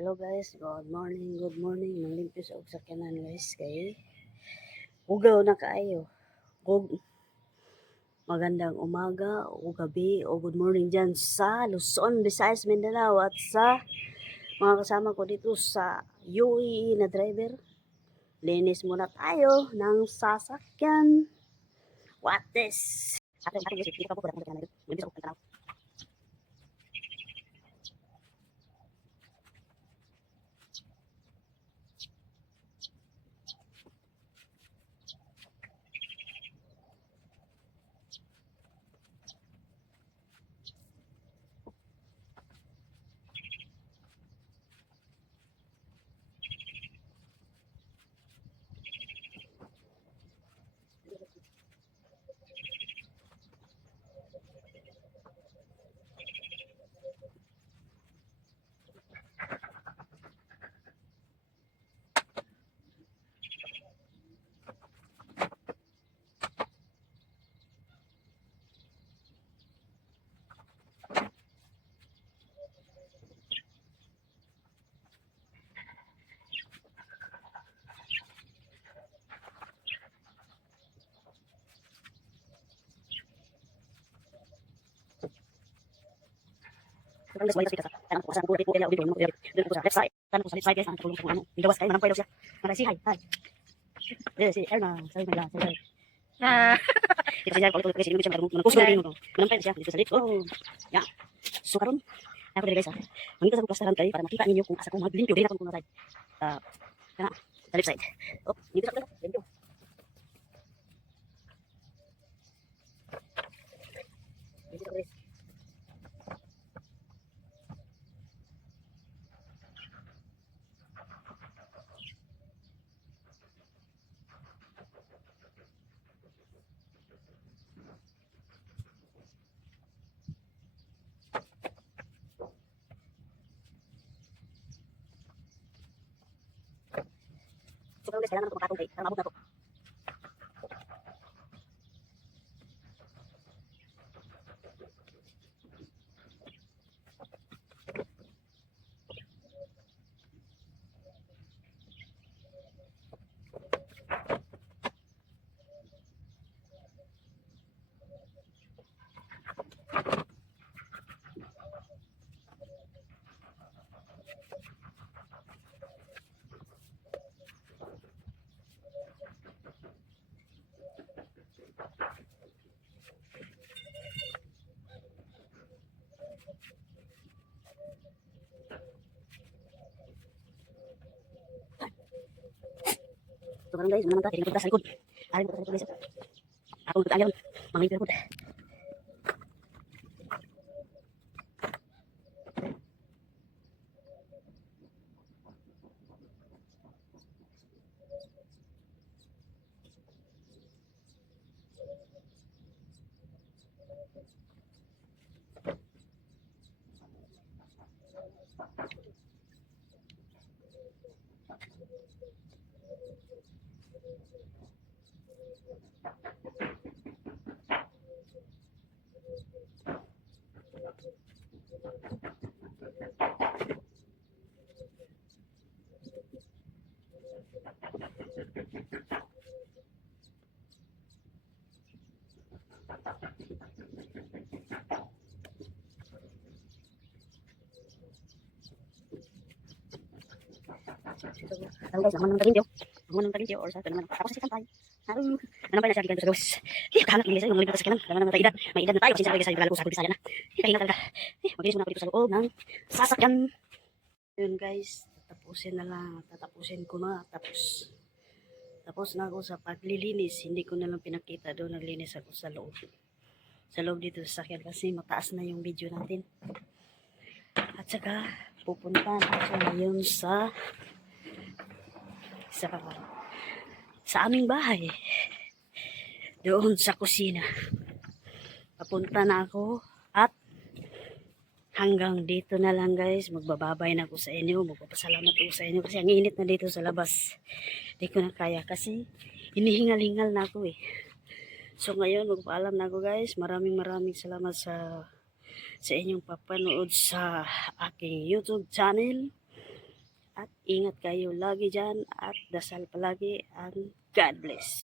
Hello guys, good morning. Manglimpyo sa sakyanan guys kay ugaw na kaayo. Ug magandang umaga o gabi o good morning dyan sa Luzon, Visayas, Mindanao at sa mga kasama ko dito sa UAE na driver. Linis muna tayo ng sasakyan. What this? Left side. Tanong ko sa left side guys, ang tulong sa ano. Gawas kayo, manang pwede siya. Marasi hi. Hi. Si Erna, sorry my god, sorry. Kita siya kalau kasi hindi siya manang siya dito sa left. Oh. Ya. So karon, ako diri guys ha. Mangita sa plastaran kay para makita ninyo kung asa ko maglimpyo diri akong side. Kana sa left side. Oh, dito sa limpyo. Dito sa guys. So karon guys, kailangan ko makatong kay para maabot na to. So karon guys, muna ta tiring pagtas sa likod. Ari mo sa likod guys. Ako magtanya ron. Manglimpyo pod. Tahu guys, naman ng tagintyo. Naman ng tagintyo or sa naman. Tapos sa kampay. Naman na siya gikan sa gawas. Kahanap ni sa mga lipat sa kanan. Naman na edad. May edad na tayo kasi sa sa Tagalog sa Bisaya na. Kahinga talaga. Magilis muna ako dito sa loob ng sasakyan. Yun guys, tatapusin ko na. Tapos na ako sa paglilinis. Hindi ko na lang pinakita doon. Naglinis ako sa loob. Sa loob dito sa sasakyan kasi mataas na yung video natin. At saka pupunta na ako ngayon sa aming bahay. Doon sa kusina. Papunta na ako at hanggang dito na lang guys. Magbababay na ako sa inyo. Magpapasalamat ako sa inyo kasi ang init na dito sa labas. Hindi ko na kaya kasi hinihingal-hingal na ako eh. So ngayon magpaalam na ako guys. Maraming salamat sa inyong papanood sa aking YouTube channel. At ingat kayo lagi dyan at dasal palagi ang God bless.